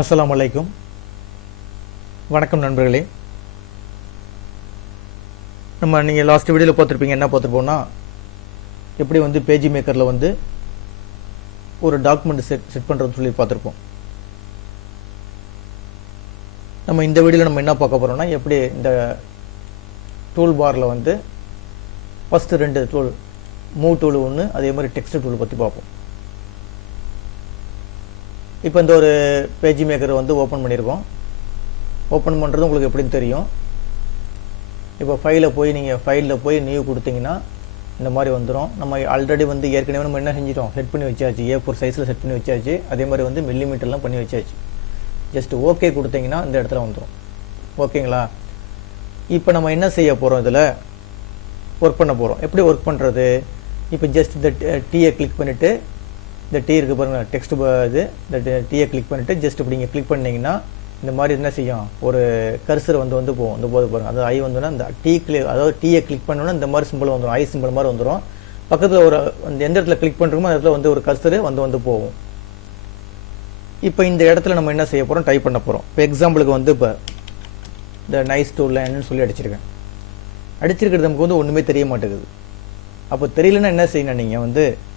அஸ்ஸலாமு அலைக்கும். வணக்கம் நண்பர்களே. நீங்கள் லாஸ்ட் வீடியோவில் பார்த்துருப்பீங்க. என்ன பார்த்துருப்போம்னா, எப்படி பேஜ் மேக்கரில் ஒரு டாக்குமெண்ட் செட் பண்ணுறதுன்னு சொல்லி பார்த்துருப்போம். நம்ம இந்த வீடியோவில் என்ன பார்க்க போகிறோம்னா, எப்படி இந்த டூல் பாரில் ஃபஸ்ட்டு 2 டூல், மூவ் டூல் ஒன்று, அதே மாதிரி டெக்ஸ்ட் டூல் பற்றி பார்ப்போம். இப்போ இந்த ஒரு பேஜ் மேக்கர் ஓப்பன் பண்ணியிருக்கோம். ஓப்பன் பண்ணுறது உங்களுக்கு எப்படின்னு தெரியும். இப்போ ஃபைலில் போய் நியூ கொடுத்தீங்கன்னா இந்த மாதிரி வந்துடும். நம்ம ஆல்ரெடி ஏற்கனவே நம்ம என்ன செஞ்சிட்டோம், செட் பண்ணி வச்சாச்சு. A4 சைஸில் செட் பண்ணி வச்சாச்சு. அதே மாதிரி மில்லிமீட்டர்லாம் பண்ணி வச்சாச்சு. ஜஸ்ட் ஓகே கொடுத்தீங்கன்னா இந்த இடத்துல வந்துடும். ஓகேங்களா? இப்போ நம்ம என்ன செய்ய போகிறோம், இதில் ஒர்க் பண்ண போகிறோம். எப்படி ஒர்க் பண்ணுறது? இப்போ ஜஸ்ட் இந்த டீயை கிளிக் பண்ணிவிட்டு, இந்த டீ இருக்குது பாருங்கள், டெக்ஸ்ட் இந்த டீயை கிளிக் பண்ணிவிட்டு ஜஸ்ட் இப்படி நீங்கள் கிளிக் பண்ணிங்கன்னா இந்த மாதிரி என்ன செய்யும், ஒரு கர்சர் போகும். இந்த போது பாருங்கள், அது ஐ வந்துன்னா இந்த அதாவது டீயை கிளிக் பண்ணோன்னா இந்த மாதிரி சிம்பிள் வந்துடும், ஐ சிம்பிள் மாதிரி வந்துடும். பக்கத்தில் ஒரு எந்த இடத்துல கிளிக் பண்ணுறோமோ அந்த இடத்துல ஒரு கர்சரு போகும். இப்போ இந்த இடத்துல நம்ம என்ன செய்ய போகிறோம், டைப் பண்ண போகிறோம். இப்போ எக்ஸாம்பிளுக்கு இப்போ இந்த நைஸ் டூலில் என்னன்னு சொல்லி அடிச்சிருக்கேன். அடிச்சிருக்கிறது நமக்கு ஒன்றுமே தெரிய மாட்டேங்குது. அப்போ தெரியலன்னா என்ன செய்யணும், நீங்கள்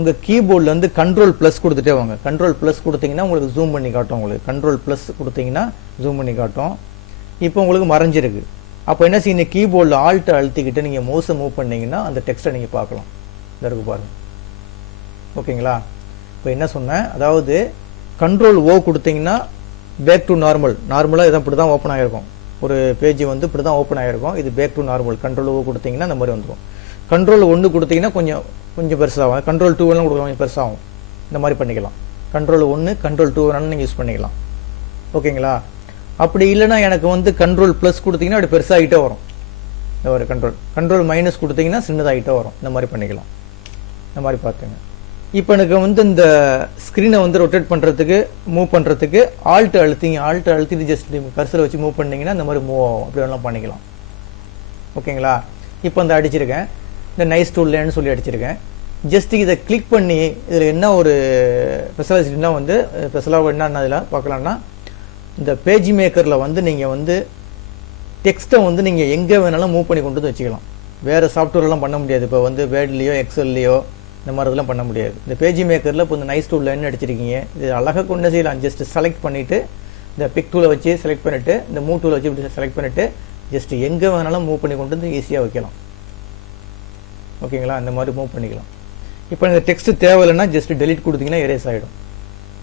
உங்கள் கீபோர்டில் கண்ட்ரோல் ப்ளஸ் கொடுத்துட்டே வாங்க. கண்ட்ரோல் ப்ளஸ் கொடுத்தீங்கன்னா உங்களுக்கு ஜூம் பண்ணி காட்டும். உங்களுக்கு கண்ட்ரோல் ப்ளஸ் கொடுத்தீங்கன்னா ஜூம் பண்ணி காட்டும். இப்போ உங்களுக்கு மறைஞ்சிருக்கு. அப்போ என்ன செய்யணும், கீபோர்டில் ஆல்ட்டை அழுத்திக்கிட்டு நீங்கள் மவுஸை மூவ் பண்ணிங்கன்னா அந்த டெக்ஸ்ட்டை நீங்கள் பார்க்கலாம். இந்த இருக்கு பாருங்கள். ஓகேங்களா? இப்போ என்ன சொன்னேன், அதாவது கண்ட்ரோல் ஓ கொடுத்தீங்கன்னா பேக் டு நார்மல். நார்மலாக இதான் இப்படி தான் ஓப்பன் ஆகிருக்கும். ஒரு பேஜ் இப்படி தான் ஓப்பன் ஆகிருக்கும். இது பேக் டு நார்மல். கண்ட்ரோல் ஓ கொடுத்தீங்கன்னா இந்த மாதிரி வந்துடும். கண்ட்ரோல் 1 கொடுத்தீங்கன்னா கொஞ்சம் பெருசாகும். கண்ட்ரோல் 2 எல்லாம் கொடுக்க கொஞ்சம் பெருசாகும். இந்த மாதிரி பண்ணிக்கலாம். கண்ட்ரோல் 1, கண்ட்ரோல் 2 வேணாலும் நீங்கள் யூஸ் பண்ணிக்கலாம். ஓகேங்களா? அப்படி இல்லைனா எனக்கு கண்ட்ரோல் ப்ளஸ் கொடுத்தீங்கன்னா அப்படி பெருசாகிட்டே வரும். இந்த ஒரு கண்ட்ரோல் மைனஸ் கொடுத்தீங்கன்னா சின்னதாகிட்டே வரும். இந்த மாதிரி பண்ணிக்கலாம். இந்த மாதிரி பார்த்துங்க. இப்போ எனக்கு இந்த ஸ்க்ரீனை ரொட்டேட் பண்ணுறதுக்கு, மூவ் பண்ணுறதுக்கு ஆல்ட் அழுத்திட்டு ஜஸ்ட் கர்சரை வச்சு மூவ் பண்ணிங்கன்னா இந்த மாதிரி மூவ் ஆகும். அப்படி வேணாலும் பண்ணிக்கலாம். ஓகேங்களா? இப்போ அடிச்சிருக்கேன், இந்த நைஸ் டூல்லேன்னு சொல்லி அடிச்சிருக்கேன். ஜஸ்ட் இதை கிளிக் பண்ணி இதில் என்ன ஒரு ஸ்பெஷாலிட்டினா ஸ்பெஷலாக என்னென்ன இதில் பார்க்கலான்னா, இந்த பேஜ் மேக்கரில் நீங்கள் டெக்ஸ்ட்டை நீங்கள் எங்கே வேணாலும் மூவ் பண்ணி கொண்டு வச்சுக்கலாம். வேறு சாஃப்ட்வேர்லாம் பண்ண முடியாது. இப்போ வேர்ட்லேயோ எக்ஸல்லையோ இந்த மாதிரி இதெல்லாம் பண்ண முடியாது. இந்த பேஜ் மேக்கரில் இப்போ இந்த நைஸ் டூலில் என்ன அடிச்சிருக்கீங்க, இது அழகாக கொண்டு செய்யலாம். ஜஸ்ட் செலக்ட் பண்ணிவிட்டு இந்த பிக் டூலை வச்சு செலக்ட் பண்ணிவிட்டு, இந்த மூவ் டூலை வச்சு இப்படி செலக்ட் பண்ணிவிட்டு ஜஸ்ட் எங்கே வேணாலும் மூவ் பண்ணி கொண்டு ஈஸியாக வைக்கலாம். ஓகேங்களா? இந்த மாதிரி மூவ் பண்ணிக்கலாம். இப்போ இந்த டெக்ஸ்ட் தேவையில்லைன்னா ஜஸ்ட் டெலிட் கொடுத்தீங்கன்னா எரேஸ் ஆகிடும்.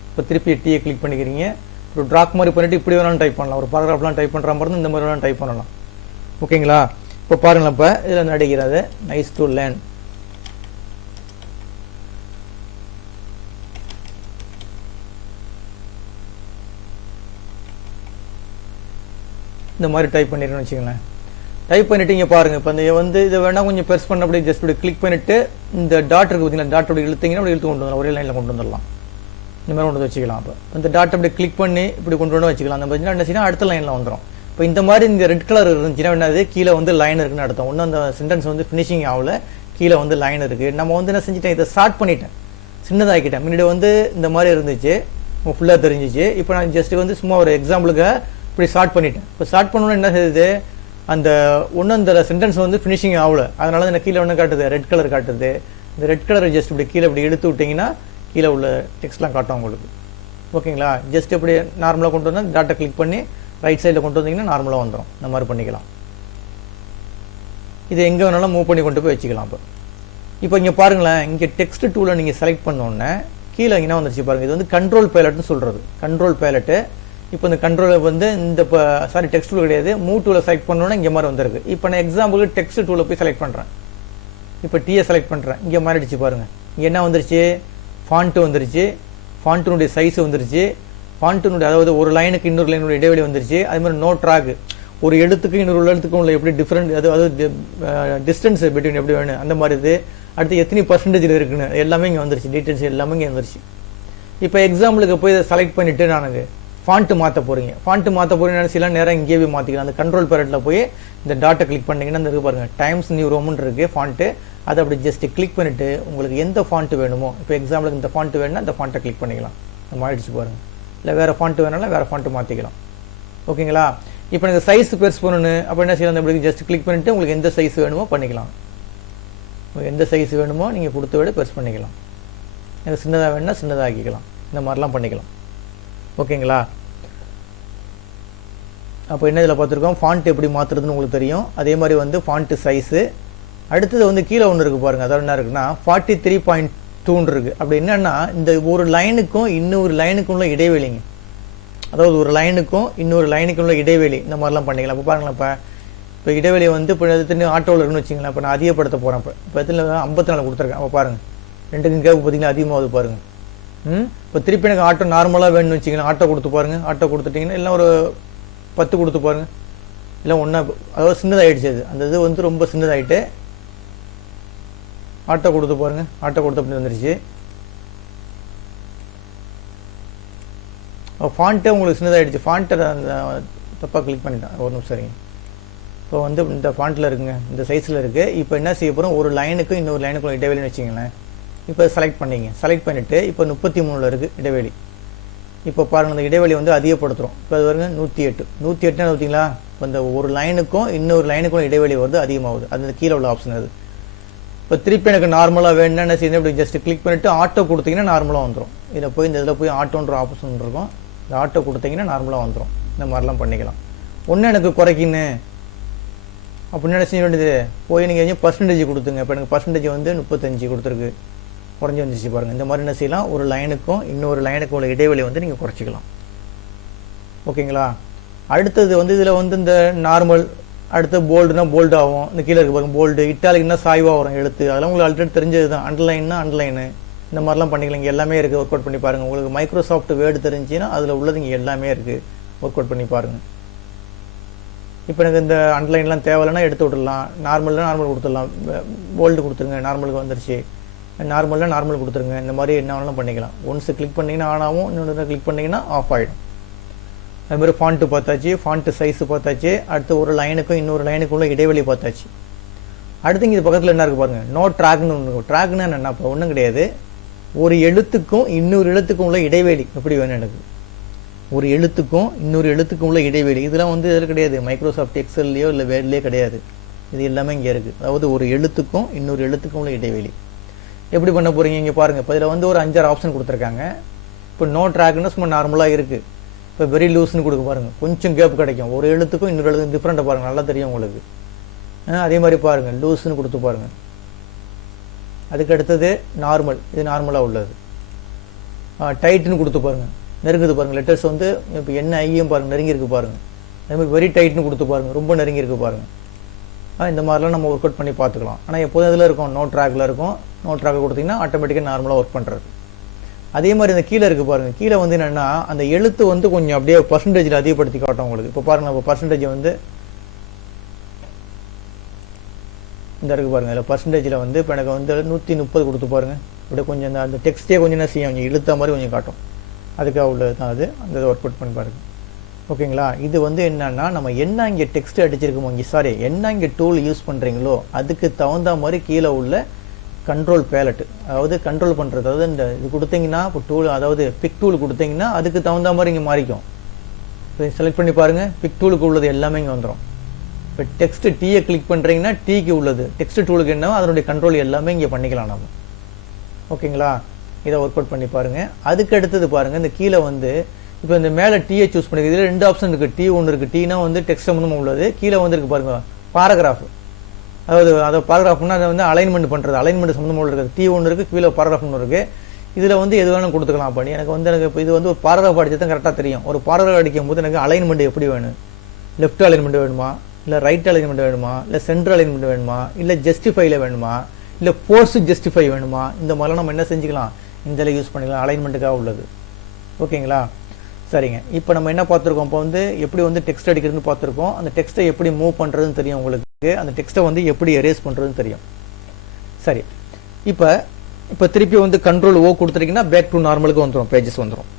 இப்போ திருப்பி டீயை கிளிக் பண்ணிக்கிறீங்க, ஒரு ட்ராக் மாதிரி பண்ணிவிட்டு இப்படி வேணாலும் டைப் பண்ணலாம். ஒரு பாராகிராஃப்லாம் டைப் பண்ணுற மாதிரி இந்த மாதிரி வேணாலும் டைப் பண்ணலாம். ஓகேங்களா? இப்போ பாருங்களேன், இப்போ இதில் நடிக்கிறது நைஸ் டு லேர்ன். இந்த மாதிரி டைப் பண்ணிடுறேன்னு வச்சுங்களேன். டைப் பண்ணிவிட்டு இங்கே பாருங்கள். இப்போ இதை வேணால் கொஞ்சம் பெருசு பண்ண அப்படியே ஜஸ்ட் இப்படி கிளிக் பண்ணிவிட்டு இந்த டாட் இருக்குது பார்த்தீங்களா, டாட் அப்படி இழுத்தீங்கன்னா அப்படி இழுத்து கொண்டு வரலாம். ஒரே லைனில் கொண்டு வந்துடலாம். இந்த மாதிரி கொண்டு வச்சுக்கலாம். அப்போ இந்த டாட் அப்படி கிளிக் பண்ணி இப்படி கொண்டு வச்சுக்கலாம். அந்த பார்த்தீங்கன்னா என்ன செய்யணும், அடுத்த லைனில் வந்துடும். இப்போ இந்த மாதிரி இந்த ரெட் கலர் இருந்துச்சுன்னா என்னது, கீழே லைன் இருக்குன்னு அர்த்தம். இன்னும் அந்த சென்டென்ஸ் ஃபினிஷிங் ஆகல, கீழே லைன் இருக்குது. நம்ம என்ன செஞ்சுட்டேன், இதை ஷார்ட் பண்ணிட்டேன், சின்னதாக்கிட்டேன். முன்னாடி இந்த மாதிரி இருந்துச்சு, ஃபுல்லாக தெரிஞ்சிச்சு. இப்போ நான் ஜஸ்ட் சும்மா ஒரு எக்ஸாம்பிளுக்கு இப்படி ஷார்ட் பண்ணிட்டேன். இப்போ ஷார்ட் பண்ணணும்னு என்ன செய்யுது, அந்த அந்த சென்டென்ஸ் ஃபினிஷிங் ஆகல. அதனால எனக்கு கீழே ஒன்று காட்டுது, ரெட் கலர் காட்டுது. இந்த ரெட் கலரை ஜஸ்ட் இப்படி கீழே இப்படி எடுத்து விட்டிங்கன்னா கீழே உள்ள டெக்ஸ்ட்லாம் காட்டும் உங்களுக்கு. ஓகேங்களா? ஜஸ்ட் இப்படி நார்மலாக கொண்டு வந்தால் டாட்டை கிளிக் பண்ணி ரைட் சைடில் கொண்டு வந்தீங்கன்னா நார்மலாக வந்துடும். இந்த மாதிரி பண்ணிக்கலாம். இது எங்கே வேணாலும் மூவ் பண்ணி கொண்டு போய் வச்சுக்கலாம். இப்போ இங்கே பாருங்களேன், இங்கே டெக்ஸ்ட் டூலை நீங்கள் செலக்ட் பண்ணோன்னே கீழே என்ன வந்துருச்சு பாருங்கள். இது கண்ட்ரோல் பேலட்னு சொல்கிறது. Control palette. இப்போ இந்த கண்ட்ரோலை இந்த டெக்ஸ்ட் டூல் கிடையாது, மூவ் டூலை செலக்ட் பண்ணோன்னா இங்கே மாதிரி வந்துருக்கு. இப்போ நான் எக்ஸாம்பிளுக்கு டெக்ஸ்ட் டூலை போய் செலக்ட் பண்ணுறேன். இப்போ டீயை செலக்ட் பண்ணுறேன். இங்கே மாறிடுச்சு பாருங்கள். இங்கே என்ன வந்துருச்சு, ஃபாண்ட்டு வந்துருச்சு, ஃபாண்ட்டினுடைய சைஸ் வந்துருச்சு, ஃபாண்ட்டினுடைய அதாவது ஒரு லைனுக்கு இன்னொரு லைனுடைய இடைவெளி வந்துருச்சு. அது மாதிரி நோ ட்ராக், ஒரு எழுத்துக்கு இன்னொரு எழுத்துக்கும் உள்ள எப்படி டிஃப்ரெண்ட், அதாவது டிஸ்டன்ஸ் பிட்வீன் எப்படி வேணும் அந்த மாதிரி இது. அடுத்து எத்தனை பர்சன்டேஜில் இருக்குன்னு எல்லாமே இங்கே வந்துருச்சு. டீட்டெயில்ஸ் எல்லாமே இங்கே வந்துருச்சு. இப்போ எக்ஸாம்பிளுக்கு போய் இதை செலக்ட் பண்ணிவிட்டு நானுங்க ஃபாண்ட்டு மாற்ற போகிறீங்க. ஃபாண்ட்டு மாற்ற போகிறீங்கன்னு சில நேரம் இங்கேயே போய் மாற்றிக்கலாம். அந்த கண்ட்ரோல் பேலட்டில் போய் இந்த டாட்டை கிளிக் பண்ணிங்கன்னா இந்த பாருங்கள், டைம்ஸ் நியூ ரோம்னு இருக்குது ஃபாண்ட்டு. அதை அப்படி ஜஸ்ட் கிளிக் பண்ணிவிட்டு உங்களுக்கு எந்த ஃபாண்ட்டு வேணுமோ, இப்போ எக்ஸாம்பிளுக்கு இந்த ஃபாண்ட்டு வேணும்னா இந்த ஃபாண்ட்டை கிளிக் பண்ணிக்கலாம். நம்ம ஆயிடுச்சு பாருங்கள். இல்லை வேறு ஃபாண்ட்டு வேணாலும் வேறு ஃபாண்ட்டு மாற்றிக்கலாம். ஓகேங்களா? இப்போ எனக்கு சைஸ் பெருசு பண்ணணும் அப்போ என்ன செய்யலாம், இப்படி ஜஸ்ட் கிளிக் பண்ணிவிட்டு உங்களுக்கு எந்த சைஸ் வேணுமோ பண்ணிக்கலாம். உங்களுக்கு எந்த சைஸ் வேணுமோ நீங்கள் கொடுத்து விட பெருசு பண்ணிக்கலாம். எனக்கு சின்னதாக வேணுன்னா சின்னதாக ஆக்கிக்கலாம். இந்த மாதிரிலாம் பண்ணிக்கலாம். ஓகேங்களா? அப்போ என்ன இதில் பார்த்துருக்கோம், ஃபாண்ட் எப்படி மாற்றுறதுன்னு உங்களுக்கு தெரியும். அதே மாதிரி வந்து ஃபாண்ட்டு சைஸு. அடுத்தது வந்து கீழே ஒன்று இருக்குது பாருங்கள், அதாவது என்ன இருக்குன்னா 43.2 இருக்குது. அப்படி என்னென்னா இந்த ஒரு லைனுக்கும் இன்னொரு லைனுக்கும் உள்ள இடைவெளிங்க, அதாவது ஒரு லைனுக்கும் இன்னொரு லைனுக்கும் உள்ள இடைவெளி இந்த மாதிரிலாம் பண்ணிக்கலாம். இப்போ பாருங்களேன், இப்போ இடைவெளி வந்து இப்போ எத்தனை ஆட்டோவில் இருக்குன்னு வச்சிங்களேன். இப்போ நான் அதிகப்படுத்த போகிறேன். இப்போ எத்தனை 54 கொடுத்துருக்கேன். அப்போ பாருங்கள், ரெண்டுக்கும் கேப் பார்த்தீங்கன்னா அதிகமாகுது பாருங்கள். இப்போ திருப்பி எனக்கு ஆட்டோ நார்மலாக வேணும்னு வச்சிங்களேன், ஆட்டோ கொடுத்து பாருங்கள். ஆட்டோ கொடுத்துட்டிங்கன்னா இல்லை ஒரு 10 கொடுத்து பாருங்கள், இல்லை ஒன்றா, அதாவது சின்னதாகிடுச்சு. அந்த இது வந்து ரொம்ப சின்னதாகிட்டு ஆட்டோ கொடுத்து பாருங்கள். ஆட்டோ கொடுத்து அப்படி வந்துருச்சு. ஃபாண்ட்டே உங்களுக்கு சின்னதாகிடுச்சு. ஃபாண்ட்டை அந்த தப்பாக கிளிக் பண்ணிட்டேன், ஒரு நிமிஷம் சரிங்க. இப்போ வந்து இந்த ஃபாண்ட்டில் இருக்குங்க, இந்த சைஸில் இருக்குது. இப்போ என்ன செய்ய போகிறோம், ஒரு லைனுக்கும் இன்னொரு லைனுக்கும் இடைவெளின்னு வச்சிங்களேன். இப்போ செலக்ட் பண்ணிங்க. செலக்ட் பண்ணிவிட்டு இப்போ 33 இருக்குது இடைவெளி. இப்போ பாருங்கள், இந்த இடைவெளி வந்து அதிகப்படுத்துகிறோம். இப்போ அது வருங்க 108. 108 பார்த்தீங்களா, இப்போ இந்த ஒரு லைனுக்கும் இன்னொரு லைனுக்கும் இடைவெளி வந்து அதிகமாகுது. அது கீழே உள்ள ஆப்ஷன் அது. இப்போ திருப்பி எனக்கு நார்மலாக வேணும்னா என்ன செய்யணும், இப்படி ஜஸ்ட் கிளிக் பண்ணிவிட்டு ஆட்டோ கொடுத்தீங்கன்னா நார்மலாக வந்துடும். இதில் போய் இந்த இதில் போய் ஆட்டோன்ற ஆப்ஷன் இருக்கும், இந்த ஆட்டோ கொடுத்தீங்கன்னா நார்மலாக வந்துடும். இந்த மாதிரிலாம் பண்ணிக்கலாம். ஒன்று எனக்கு குறைக்கணும் அப்படின்னு என்ன செய்ய வேண்டியது, போய் நீங்கள் பர்சன்டேஜ் கொடுத்துங்க. இப்போ எனக்கு பர்சன்டேஜ் வந்து 35 கொடுத்துருக்கு, குறைஞ்சி வந்துச்சு பாருங்கள். இந்த மாதிரி என்ன செய்யலாம், ஒரு லைனுக்கும் இன்னொரு லைனுக்கும் உள்ள இடைவெளி வந்து நீங்கள் குறைச்சிக்கலாம். ஓகேங்களா? அடுத்தது வந்து இதில் வந்து இந்த நார்மல், அடுத்து போல்டுனா போல்டு ஆகும். இந்த கீழே இருக்கு பாருங்கள் போல்டு, இட்டாலிக்னா சாய்வாக வரும் எழுத்து. அதெல்லாம் உங்களுக்கு ஆல்ரெடி தெரிஞ்சது தான். அண்டர்லைன்னா அண்டர்லைனு, இந்த மாதிரிலாம் பண்ணிக்கலாம். இங்கே எல்லாமே இருக்குது, ஒர்க் அவுட் பண்ணி பாருங்கள். உங்களுக்கு மைக்ரோசாஃப்ட் வேர்டு தெரிஞ்சுன்னா அதில் உள்ளது இங்கே எல்லாமே இருக்குது, ஒர்க் அவுட் பண்ணி பாருங்கள். இப்போ எனக்கு இந்த அண்டர்லைன்லாம் தேவையில்லைன்னா எடுத்து விட்டுடலாம். நார்மல்னா நார்மல் கொடுத்துடலாம், போல்டு கொடுத்துருங்க, நார்மலுக்கு வந்துருச்சு. நார்மல்னா நார்மல் கொடுத்துருங்க. இந்த மாதிரி என்ன வேணாலும் பண்ணிக்கலாம். ஒன்ஸ் கிளிக் பண்ணிங்கன்னா ஆன் ஆகும், இன்னொன்று கிளிக் பண்ணிங்கன்னா ஆஃப் ஆகிடும். அதுமாதிரி ஃபாண்ட்டு பார்த்தாச்சு, ஃபாண்ட்டு சைஸு பார்த்தாச்சு. அடுத்து ஒரு லைனுக்கும் இன்னொரு லைனுக்குள்ள இடைவெளி பார்த்தாச்சு. அடுத்து இங்கே பக்கத்தில் என்ன இருக்குது பாருங்கள், நோ ட்ராக்னு ஒன்று இருக்கும். ட்ராக்னா என்ன, இப்போ ஒன்றும் கிடையாது, ஒரு எழுத்துக்கும் இன்னொரு எழுத்துக்கும் உள்ள இடைவெளி எப்படி வேணும் எனக்கு, ஒரு எழுத்துக்கும் இன்னொரு எழுத்துக்கும் உள்ள இடைவெளி. இதெல்லாம் வந்து இதில் கிடையாது, மைக்ரோசாஃப்ட் எக்ஸல்லையோ இல்லை வேர்ட்லேயோ கிடையாது. இது எல்லாமே இங்கே இருக்குது. அதாவது ஒரு எழுத்துக்கும் இன்னொரு எழுத்துக்கும் உள்ள இடைவெளி எப்படி பண்ண போகிறீங்க, இங்கே பாருங்கள். இப்போ இதில் வந்து ஒரு 5-6 ஆப்ஷன் கொடுத்துருக்காங்க. இப்போ நோ ட்ராக்னு சும்மா நார்மலாக இருக்குது. இப்போ வெரி லூஸ்ன்னு கொடுக்க பாருங்கள், கொஞ்சம் கேப் கிடைக்கும். ஒரு எழுத்துக்கும் இன்னொரு எழுத்துக்கும் டிஃப்ரெண்ட்டாக பாருங்கள், நல்லா தெரியும் உங்களுக்கு. அதே மாதிரி பாருங்கள், லூஸ்ன்னு கொடுத்து பாருங்கள். அதுக்கு அடுத்தது நார்மல், இது நார்மலாக உள்ளது. டைட்டுன்னு கொடுத்து பாருங்கள், நெருங்குது பாருங்கள். லெட்டர்ஸ் வந்து இப்போ என்ன ஐயும் பாருங்கள், நெருங்கி இருக்குது பாருங்கள். அதே மாதிரி வெரி டைட்னு கொடுத்து பாருங்கள், ரொம்ப நெருங்கி இருக்குது பாருங்கள். இந்த மாதிரிலாம் நம்ம ஒர்க் அவுட் பண்ணி பார்த்துக்கலாம். ஆனால் எப்போதும் இதில் இருக்கும், நோ ட்ராக்கில் இருக்கும். நோ ட்ராக் கொடுத்தீங்கன்னா ஆட்டோமேட்டிக்காக நார்மலாக ஒர்க் பண்ணுறது. அதே மாதிரி இந்த கீழே இருக்குது பாருங்கள், கீழே வந்து என்னென்னா அந்த எழுத்து வந்து கொஞ்சம் அப்படியே பர்சன்டேஜில் அதிகப்படுத்தி காட்டும் உங்களுக்கு. இப்போ பாருங்கள், இப்போ பர்சன்டேஜ் வந்து இந்த இருக்குது பாருங்கள். இதில் பர்சன்டேஜில் வந்து இப்போ எனக்கு வந்து 130 கொடுத்து பாருங்கள். இப்படியே கொஞ்சம் அந்த டெக்ஸ்ட்டே கொஞ்சம் என்ன செய்யும், கொஞ்சம் இழுத்த மாதிரி கொஞ்சம் காட்டும். அதுக்காக உள்ளது தான் அது. அந்த ஒர்க் அவுட் பண்ணி பாருங்கள். ஓகேங்களா? இது வந்து என்னென்னா நம்ம என்ன இங்கே டெக்ஸ்ட் அடிச்சிருக்கோமோ, இங்கே சாரி என்ன இங்கே டூல் யூஸ் பண்ணுறீங்களோ அதுக்கு தகுந்த மாதிரி கீழே உள்ள கண்ட்ரோல் பேலட்டு, அதாவது கண்ட்ரோல் பண்ணுறது. அதாவது இந்த இது கொடுத்தீங்கன்னா இப்போ டூல், அதாவது பிக் டூல் கொடுத்தீங்கன்னா அதுக்கு தகுந்த மாதிரி இங்கே மாறிக்கும். இப்போ செலக்ட் பண்ணி பாருங்கள், பிக் டூலுக்கு உள்ளது எல்லாமே இங்கே வந்துடும். இப்போ டெக்ஸ்ட்டு டீயை கிளிக் பண்ணுறீங்கன்னா டீக்கு உள்ளது, டெக்ஸ்ட் டூலுக்கு என்ன அதனுடைய கண்ட்ரோல் எல்லாமே இங்கே பண்ணிக்கலாம் நம்ம. ஓகேங்களா? இதை ஒர்க் அவுட் பண்ணி பாருங்கள். அதுக்கு அடுத்தது பாருங்கள், இந்த கீழே வந்து இப்போ இந்த மேலே டீயை சூஸ் பண்ணிக்கிறது. இதில் 2 ஆப்ஷன் இருக்குது. டீ ஒன்று இருக்குது, டீனா வந்து டெக்ஸ்ட் சம்மந்தமாக உள்ளது. கீழே வந்து இருக்குது பாருங்கள் பாராகிராஃப், அதாவது அதை பாராகிராஃப்னா அதை வந்து அலைன்மெண்ட் பண்ணுறது, அலைன்மெண்ட் சம்மந்தமாக இருக்குது. டீ ஒன்று இருக்குது, கீழே பாராகிராஃப் ஒன்று இருக்குது. இதில் வந்து எது வேணும் கொடுத்துக்கலாம். பண்ணி எனக்கு வந்து இப்போ இது வந்து ஒரு பாராகிராஃப் அடிச்சு தான் கரெக்டாக தெரியும். ஒரு பாராகிராஃப் அடிக்கும் போது எனக்கு அலைன்மெண்ட் எப்படி வேணும், லெஃப்ட் அலைன்மெண்ட் வேணுமா, இல்லை ரைட் அலைன்மெண்ட் வேணுமா, இல்லை சென்ட்ரல் அலைன்மெண்ட் வேணுமா, இல்லை ஜஸ்டிஃபைல வேணுமா, இல்லை ஃபோர்ஸ் ஜஸ்டிஃபை வேணுமா, இந்த மாதிரிலாம் நம்ம என்ன செஞ்சுக்கலாம், இந்த யூஸ் பண்ணிக்கலாம். அலைன்மெண்ட்டுக்காக உள்ளது. ஓகேங்களா? சரிங்க. இப்போ நம்ம என்ன பார்த்துருக்கோம், இப்போ வந்து எப்படி வந்து டெக்ஸ்ட் அடிக்கிறதுன்னு பார்த்துருக்கோம். அந்த டெக்ஸ்ட்டை எப்படி மூவ் பண்ணுறதுன்னு தெரியும் உங்களுக்கு. அந்த டெக்ஸ்ட்டை வந்து எப்படி எரேஸ் பண்ணுறதுன்னு தெரியும். சரி, இப்போ திருப்பி வந்து கண்ட்ரோல் ஓ கொடுத்துட்டீங்கன்னா பேக் டு நார்மலுக்கு வந்துடும், பேஜஸ் வந்துடும்.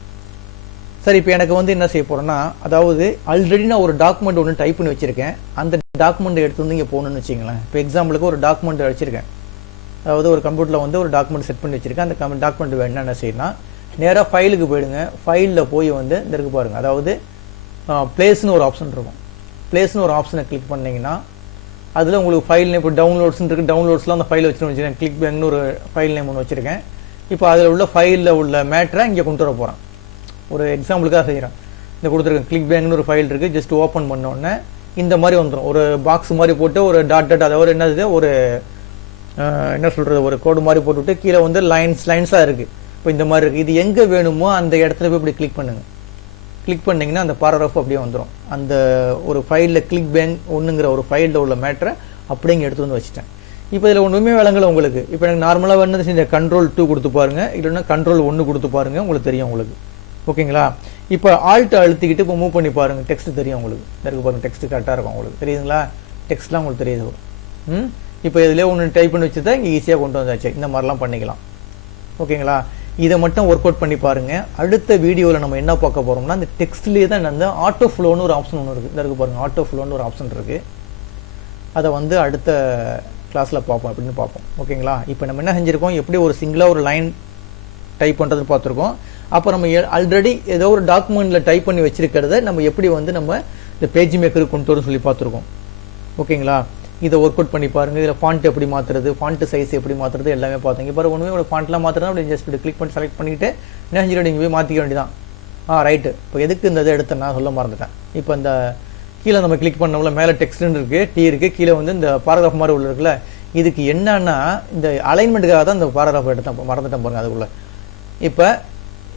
சரி, இப்போ எனக்கு வந்து என்ன செய்ய போகிறேன்னா, அதாவது ஆல்ரெடி நான் ஒரு டாக்குமெண்ட் ஒன்று டைப் பண்ணி வச்சுருக்கேன். அந்த டாக்குமெண்ட் எடுத்து வந்து இங்கே போகணுன்னு வச்சிங்களேன். இப்போ எக்ஸாம்பிளுக்கு ஒரு டாக்குமெண்ட் வச்சுருக்கேன், அதாவது ஒரு கம்ப்யூட்டரில் வந்து ஒரு டாக்குமெண்ட் செட் பண்ணி வச்சுருக்கேன். அந்த டாக்குமெண்ட் வேணும்னா என்ன செய்யணும், நேராக ஃபைலுக்கு போயிடுங்க. ஃபைலில் போய் வந்து இந்த இருக்கு பாருங்கள், அதாவது பிளேஸ்னு ஒரு ஆப்ஷன் இருக்கும். பிளேஸ்னு ஒரு ஆப்ஷனை கிளிக் பண்ணிங்கன்னா அதில் உங்களுக்கு ஃபைல் நேம் இப்போ டவுன்லோட்ஸ்னு இருக்குது. டவுன்லோட்ஸ்லாம் அந்த ஃபைல் வச்சுருக்கேன். கிளிக் பேங்க்னு ஒரு ஃபைல் நேம் ஒன்று வச்சுருக்கேன். இப்போ அதில் உள்ள ஃபைலில் உள்ள மேட்ரை இங்கே கொண்டு வர போகிறேன். ஒரு எக்ஸாம்பிளுக்காக செய்கிறேன். இந்த கொடுத்துருக்கேன் கிளிக் பேங்க்னு ஒரு ஃபைல் இருக்குது. ஜஸ்ட் ஓப்பன் பண்ணோடனே இந்த மாதிரி வந்துடும். ஒரு பாக்ஸ் மாதிரி போட்டு ஒரு டாட் அதாவது என்னது ஒரு என்ன சொல்கிறது, ஒரு கோடு மாதிரி போட்டுவிட்டு கீழே வந்து லைன்ஸாக இருக்குது. இப்போ இந்த மாதிரி இருக்குது. இது எங்கே வேணுமோ அந்த இடத்துல போய் இப்படி கிளிக் பண்ணுங்கள். கிளிக் பண்ணிங்கன்னா அந்த பாராகிராஃப் அப்படியே வந்துடும். அந்த ஒரு ஃபைலில் கிளிக் பேங்க் ஒன்றுங்கிற ஒரு ஃபைலில் உள்ள மேட்ரை அப்படியே இங்கே எடுத்து வந்து வச்சுட்டேன். இப்போ இதில் ஒன்றுமே விளங்கலை உங்களுக்கு. இப்போ எனக்கு நார்மலாக வந்து செஞ்ச Ctrl+2 கொடுத்து பாருங்கள், இல்லைன்னா Ctrl+1 கொடுத்து பாருங்கள், உங்களுக்கு தெரியும் உங்களுக்கு. ஓகேங்களா? இப்போ ஆல்ட் அழுத்திக்கிட்டு இப்போ மூவ் பண்ணி பாருங்கள், டெக்ஸ்ட் தெரியும் உங்களுக்கு. இருக்கு பாருங்கள், டெக்ஸ்ட் கரெக்டாக இருக்கும் உங்களுக்கு. தெரியுதுங்களா? டெக்ஸ்ட்லாம் உங்களுக்கு தெரியுது. இப்போ இதிலே ஒன்று டைப் பண்ணி வச்சு தான் இங்கே ஈஸியாக கொண்டு வந்தாச்சு. இந்த மாதிரிலாம் பண்ணிக்கலாம். ஓகேங்களா? இதை மட்டும் ஒர்க் அவுட் பண்ணி பாருங்கள். அடுத்த வீடியோவில் நம்ம என்ன பார்க்க போகிறோம்னா, இந்த டெக்ஸ்ட்லேயே தான் அந்த ஆட்டோ ஃப்ளோன்னு ஒரு ஆப்ஷன் ஒன்று இருக்குது. இருக்கு பாருங்கள், ஆட்டோ ஃப்ளோன்னு ஒரு ஆப்ஷன் இருக்குது. அதை வந்து அடுத்த கிளாஸில் பார்ப்போம், அப்படின்னு பார்ப்போம். ஓகேங்களா? இப்போ நம்ம என்ன செஞ்சுருக்கோம், எப்படி ஒரு சிங்கிளாக ஒரு லைன் டைப் பண்ணுறதுன்னு பார்த்துருக்கோம். அப்போ நம்ம ஆல்ரெடி ஏதோ ஒரு டாக்குமெண்ட்டில் டைப் பண்ணி வச்சுருக்கிறத நம்ம எப்படி வந்து நம்ம இந்த பேஜ் மேக்கருக்கு கொண்டு வரணும்னு சொல்லி பார்த்துருக்கோம். ஓகேங்களா? இதை ஒர்க் அவுட் பண்ணி பாருங்கள். இதில் ஃபாண்ட் எப்படி மாற்றுறது, ஃபாண்ட் சைஸ் எப்படி மாற்றுறது எல்லாமே பார்த்தீங்க. இப்போ ஒன்றுமே ஒரு ஃபாண்ட்லாம் மாற்றுறதா அப்படி ஜஸ்ட் கிளிக் பண்ணி செலக்ட் பண்ணிவிட்டு என்ன செஞ்சுட்டு நீங்கள் போய் மாற்றிக்க வேண்டியதான். ரைட்டு. இப்போ எதுக்கு இந்த இதை எடுத்தேன் நான் சொல்ல மறந்துட்டேன். இப்போ இந்த கீழே நம்ம கிளிக் பண்ணோம்ல, மேலே டெக்ஸ்ட்னு இருக்குது, டீ இருக்குது, கீழே வந்து இந்த பாராகிராஃப் மாதிரி உள்ள இருக்குல்ல, இதுக்கு என்னன்னா இந்த அலைன்மெண்ட்டுக்காக தான் இந்த பாராகிராஃப் எடுத்தேன். மறந்துட்டேன் பாருங்கள் அதுக்குள்ளே.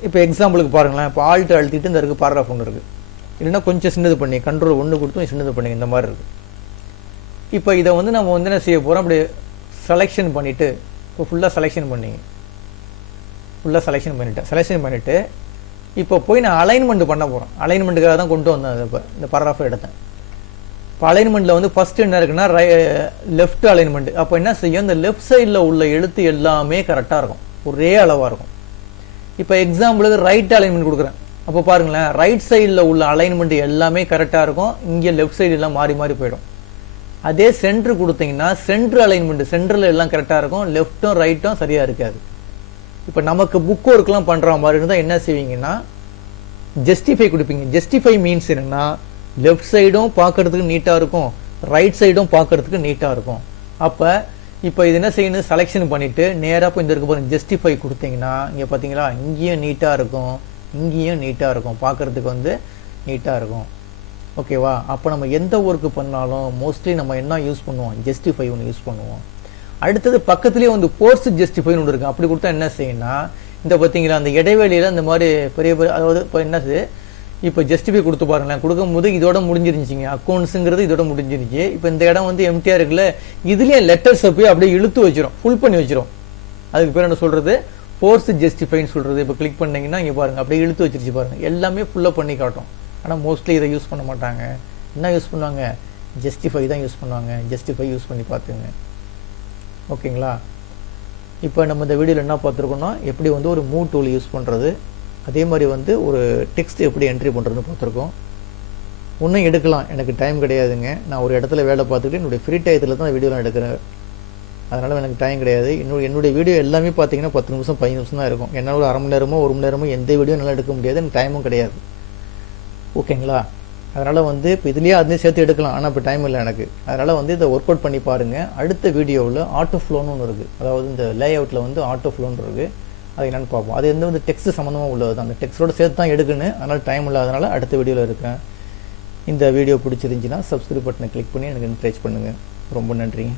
இப்போ எக்ஸாம்பிளுக்கு பாருங்களேன். இப்போ ஆல்ட் அழுத்திட்டு இந்த இருக்குது பாராகிராஃப் ஒன்று இருக்குது. இல்லைன்னா கொஞ்சம் சின்னது பண்ணி Ctrl+1 கொடுத்து சின்னது பண்ணி இந்த மாதிரி இருக்குது. இப்போ இதை வந்து நம்ம வந்து என்ன செய்ய போகிறோம், அப்படி செலெக்ஷன் பண்ணிவிட்டு இப்போ ஃபுல்லாக செலெக்ஷன் பண்ணிவிட்டு இப்போ போய் நான் அலைன்மெண்ட் பண்ண போகிறேன். அலைன்மெண்ட்டுக்காக தான் கொண்டு வந்தேன். இப்போ இந்த பாராகிராஃபை எடுத்தேன். இப்போ அலைன்மெண்ட்டில் வந்து ஃபஸ்ட்டு என்ன இருக்குன்னா லெஃப்ட் அலைன்மெண்ட். அப்போ என்ன செய்யும், இந்த லெஃப்ட் சைடில் உள்ள எழுத்து எல்லாமே கரெக்டாக இருக்கும், ஒரே அளவாக இருக்கும். இப்போ எக்ஸாம்பிளுக்கு ரைட் அலைன்மெண்ட் கொடுக்குறேன். அப்போ பாருங்களேன், ரைட் சைடில் உள்ள அலைன்மெண்ட் எல்லாமே கரெக்டாக இருக்கும். இங்கே லெஃப்ட் சைடு எல்லாம் மாறி மாறி போயிடும். அதே சென்ட்ரு கொடுத்தீங்கன்னா சென்ட்ரு அலைன்மெண்ட் சென்டரில் எல்லாம் கரெக்டாக இருக்கும், லெஃப்ட்டும் ரைட்டும் சரியாக இருக்காது. இப்போ நமக்கு புக் ஒர்க்லாம் பண்ணுற மாதிரி இருந்தால் என்ன செய்வீங்கன்னா ஜஸ்டிஃபை கொடுப்பீங்க. ஜஸ்டிஃபை மீன்ஸ் என்னென்னா லெஃப்ட் சைடும் பார்க்குறதுக்கு நீட்டாக இருக்கும், ரைட் சைடும் பார்க்குறதுக்கு நீட்டாக இருக்கும். அப்போ இப்போ இது என்ன செய்யணும், செலெக்ஷன் பண்ணிவிட்டு நேராக போய் இந்த இருக்க பாருங்க ஜஸ்டிஃபை கொடுத்தீங்கன்னா இங்கே பார்த்தீங்களா, இங்கேயும் நீட்டாக இருக்கும், இங்கேயும் நீட்டாக இருக்கும், பார்க்குறதுக்கு வந்து நீட்டாக இருக்கும். ஓகேவா? அப்போ நம்ம எந்த ஒர்க்கு பண்ணாலும் மோஸ்ட்லி நம்ம என்ன யூஸ் பண்ணுவோம், ஜஸ்டிஃபை ஒன்று யூஸ் பண்ணுவோம். அடுத்தது பக்கத்துலேயே வந்து போர்ஸ் ஜஸ்டிஃபைன்னு ஒன்று இருக்குது. அப்படி கொடுத்தா என்ன செய்யணும்னா இந்த பார்த்தீங்களா அந்த இடைவெளியில் இந்த மாதிரி பெரிய அதாவது இப்போ என்னது, இப்போ ஜஸ்டிஃபை கொடுத்து பாருங்களேன். கொடுக்கும்போது இதோட முடிஞ்சிருந்துச்சிங்க, அக்கௌண்ட்ஸுங்கிறது இதோட முடிஞ்சிருச்சு. இப்போ இந்த இடம் வந்து எம்டிஆர் இருக்குல்ல, இதுலேயே லெட்டர்ஸை போய் அப்படியே இழுத்து வச்சிரும், ஃபுல் பண்ணி வச்சிரும். அதுக்கு பேர் என்ன சொல்கிறது, ஃபோர்ஸ் ஜஸ்டிஃபைன்னு சொல்கிறது. இப்போ கிளிக் பண்ணிங்கன்னா இங்கே பாருங்கள் அப்படியே இழுத்து வச்சிருச்சு பாருங்கள், எல்லாமே ஃபுல்லாக பண்ணி காட்டும். ஆனால் மோஸ்ட்லி இதை யூஸ் பண்ண மாட்டாங்க. என்ன யூஸ் பண்ணுவாங்க, ஜஸ்டிஃபை தான் யூஸ் பண்ணுவாங்க. ஜஸ்டிஃபை யூஸ் பண்ணி பார்த்துங்க. ஓகேங்களா? இப்போ நம்ம இந்த வீடியோவில் என்ன பார்த்துருக்கோம்னா எப்படி வந்து ஒரு மூவ் டூல் யூஸ் பண்ணுறது, அதே மாதிரி வந்து ஒரு டெக்ஸ்ட் எப்படி என்ட்ரி பண்ணுறதுன்னு பார்த்துருக்கோம். ஒன்றும் எடுக்கலாம், எனக்கு டைம் கிடையாதுங்க. நான் ஒரு இடத்துல வேலை பார்த்துக்கிட்டு என்னுடைய ஃப்ரீ டயத்தில் தான் வீடியோலாம் எடுக்கிறேன். அதனால் எனக்கு டைம் கிடையாது. என்னுடைய வீடியோ எல்லாமே பார்த்தீங்கன்னா 10 நிமிஷம் 15 நிமிஷம் தான் இருக்கும். என்னால் ஒரு அரை மணி நேரமோ 1 மணி நேரமோ எந்த வீடியோ நல்லா எடுக்க முடியாது, எனக்கு டைமும் கிடையாது. ஓகேங்களா? அதனால் வந்து இப்போ இதுலேயே அதுலேயே சேர்த்து எடுக்கலாம், ஆனால் இப்போ டைம் இல்லை எனக்கு. அதனால் வந்து இதை ஒர்க் அவுட் பண்ணி பாருங்கள். அடுத்த வீடியோவில் ஆட்டோ ஃப்ளோன்னு ஒன்று இருக்குது, அதாவது இந்த லே அவுட்டில் வந்து ஆட்டோ ஃப்ளோன்னு இருக்குது. அது என்னென்னு பார்ப்போம். அது எந்த வந்து டெக்ஸ்ட் சம்மந்தமாக உள்ளது தான், அந்த டெக்ஸ்ட்டோட சேர்த்து தான் எடுக்கணும். அதனால் டைம் இல்லாதனால அடுத்த வீடியோவில் இருக்கேன். இந்த வீடியோ பிடிச்சிருந்துச்சின்னா சப்ஸ்கிரைப் பட்டனை கிளிக் பண்ணி எனக்கு என்கரேஜ் பண்ணுங்கள். ரொம்ப நன்றிங்க.